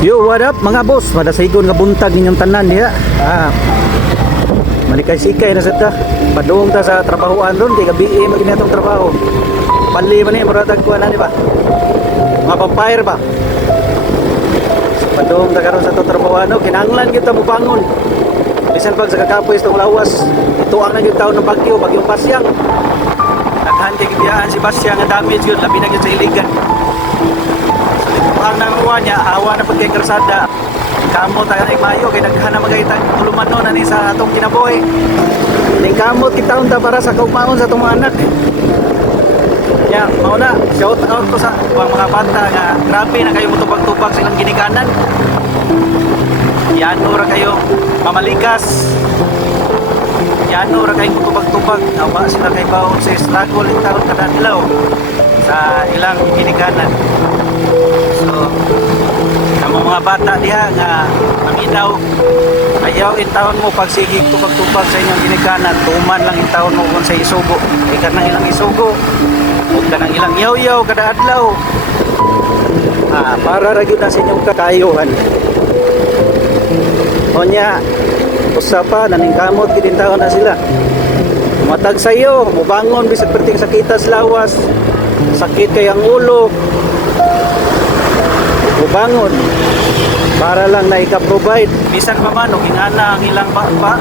Yo, what up mga boss? Madasigon nga buntag ninyong tanan diha. Malikay-sikay na sa ta. Padung ta sa trabahoan ron, kay gabi magina tong trabaho. Pali man ni muratag kuan ani ba? Mga vampire ba? So, padung ta karon sa to trabahoan, kinahanglan kita mo bangon. Bisan pag sa kakapoy itong lawas, ito ang naging taon ng bagyo, bagyong Basyang. Naghantig biyaan si Basyang nga damage yun, labi na yun sa iligan. Ang nanguha niya, awa na pagkay karsada. Kamot tayo na imayo, kay naghanap magayta tuluman nun ani sa atong kinabuhi. Ning kamot kita unta para sa kaumaon sa atong mga anak. Ya, mauna, shout out ko sa mga bata nga grabe na kayo mutubag-tubag silang ginikanan. Yano ra kayo mamalikas. Yano ra kayo mutubag-tubag. Awa sila kay baon sa struggle taon kada adlaw sa ilang ginikanan. So, ang mga bata diha nga maminaw, ayaw intawon mo pagsigig tubag-tubag sa inyong ginikanan, tuman lang intawon mo kung sa isugo. Ikan ng ilang isugo, huwag ka ng ilang yaw-yaw kada adlaw. Para ra gyud na sa inyong kakayuhan. O nya, usa pa naningkamot gid intawon na sila. Matag sayo, mubangon bisag perting sakitas lawas, sakit kay ang ulo. Ubangon para lang na ika-provide bisan pa man og ingana ang ilang baba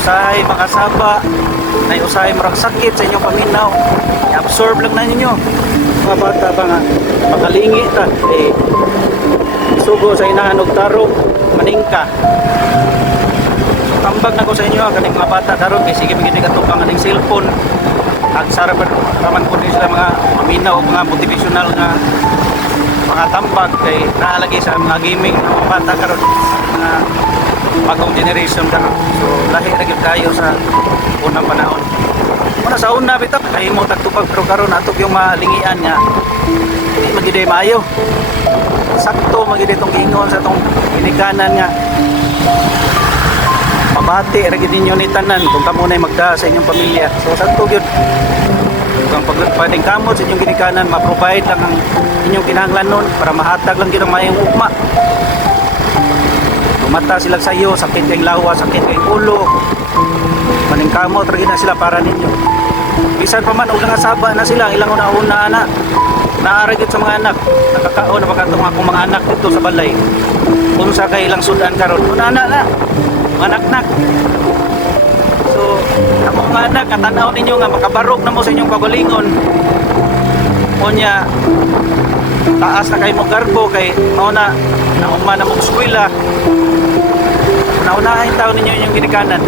usahay makasaba na usahay marang sakit sa inyong paminaw i-absorb lang na ninyo mga bata ba nga makalingi ta sugo sa inahan og tarong maningka tambag na ko sa inyo kaning mga bata tarong kay sige bigyan ni katubang aning cellphone ag sarap raman po din sila mga maminaw o mga motivational nga mga tambag kay naalagay sa mga gaming ng mga bata karon mga bagong generation karon. So lahi ra gyud tayo sa unang panahon. Muna sa una bitaw kay mo tagtubag pero karon atok yung malingian nga di magiday maayo. Sakto magiday tong ingon sa tong ginikanan nga mabati ra gyud ninyo ni tanan kung kamo nay magda sa inyong pamilya. So sakto gyud kung pwedeng kamot sa inyong ginikanan, ma-provide lang ang inyong kinahanglan nun para mahatag lang yun ang mayang ugma. Tumata sila sa iyo, sakit kayong lawa, sakit kayong ulo, maning kamot, ragin na sila para ninyo. Bisan pa man, huwag lang asaba na sila, ilang una-una na naaragit sa mga anak, nakakaon na pagkatong akong mga anak dito sa balay. Kung sa kay ilang sudan karon, una-ana na, mga anak-nak. So, ang mga anak, katanaw ninyo nga makabarog na mo sa inyong kagalingon. Kunya, taas na kayo mong garbo kay mauna nauma na mong eskwela. Nauna-unahin taon ninyo inyong ginikanan.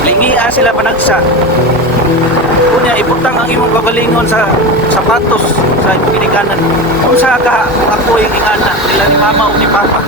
Lingia sila panagsa. Kunya, ibutang ang imong kagalingon sa sapatos sa inyong ginikanan. Kung sa ka, ako yung ingana nila ni mama o ni papa.